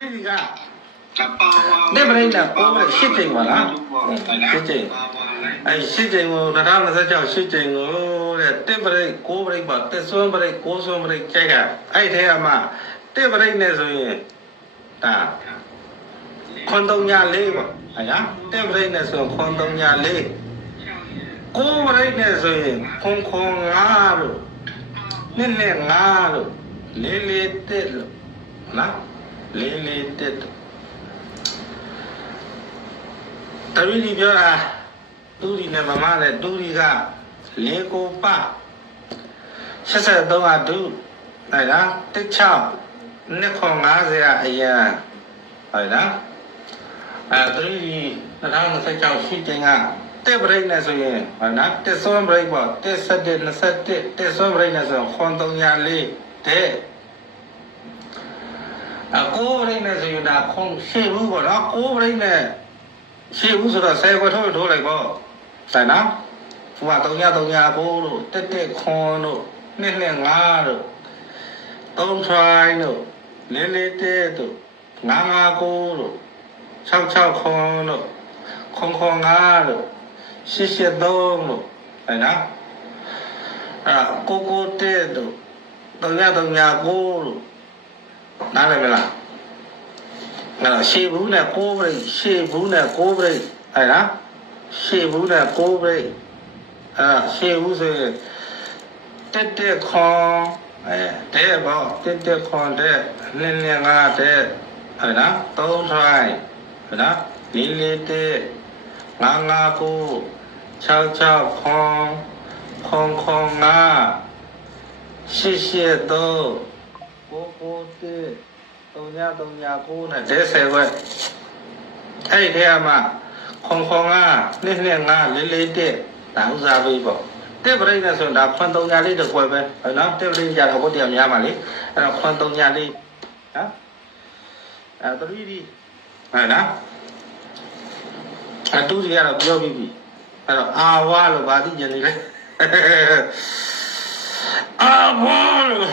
ဒီကတဲ့ပရိသတ်ကိုရှစ်ချိန်ပါလားရှစ်ချိန်အဲရှစ်ချိန်ကို2026ရှစ်ချိန်ကိုတဲ့တဲ့ပရိတ်ကိုပရိတ်ပါတက်စွန်းပရိတ်ကိုစွန်းပရိတ်ကြိုက်ကအဲ့ထဲမှာတဲ့ပရိတ်နဲ့ဆိုရင်ဒါခွန်3ည4ပေါ့ဟာတဲ့ပရိတ်နဲ့ဆိုခွန်3ည4ကိုပရိတ်နဲ့ဆိုရင်ခွန်5လို့နှစ်5လို့4လို့နော်4တဝိဒီပြောတာတူဒီနဲ့မမနဲ့တူဒီက4ကိုပ83ကဒုဟုတ်လား16နှစ်ခွန်50အရာဟုတ်လားတူဒီ2026ရှိတင်ကတက်ပရိတ်နဲ့ဆိုရင်ဟုတ်လားတက်စွန်းပရိတ်ပေါ့တက်17 21တက်စွန်းပရိတ်နဲ့ဆိုခွန်304တဲ့ကိုပရိတ်နဲ့ဆိုရင်ဒါခွန်ရှိဘူးပေါ့နော်ကိုပရိတ်နဲ့ရှိဘူးဆိုတော့ဆယ်ခွထိုးလိုက်ပေါ့ဆိုင်နော်ဟိုက3ည9လို့တက်ခွန်တို့နှစ်5တို့3ထွိုင်းတို့4တို့5တို့66ခွန်တို့ခွန်5တို့83တို့ဆိုင်နော်ကိုတက်တို့3ည9တို့နားလည်မလားရှေဘူးနဲ့ကိုးပရိတ်ရှေဘူးနဲ့ကိုးပရိတ်အဲ့ဒါရှေဘူးနဲ့ကိုးပရိတ်ရှေဘူးဆိုရင်တက်ခွန်တဲ့ပေါ့တက်ခွန်တဲ့5တဲ့အဲ့ဒါ3ထိုင်းအဲ့ဒါ4တဲ့5ကို66ခွန်5 83ကိုတဲ့3ည9နဲ့10ခွဲအဲ့ဒီထဲမှာခွန်ကနှစ်5 4ဒါဥစားပေးပေါ့တက်ပရိတ်နဲ့ဆိုဒါခွန်3ည4တခွဲပဲဟုတ်နော်တက်ပရိတ်ကြတော့ဘုတရားများပါလေအဲ့တော့ခွန်3ည4နော်3ဒီဟုတ်နော်တူစီကတော့ပြောပြီးပြီအဲ့တော့အာဝါလို့ဗာသိကြနေလေအာဝါလို့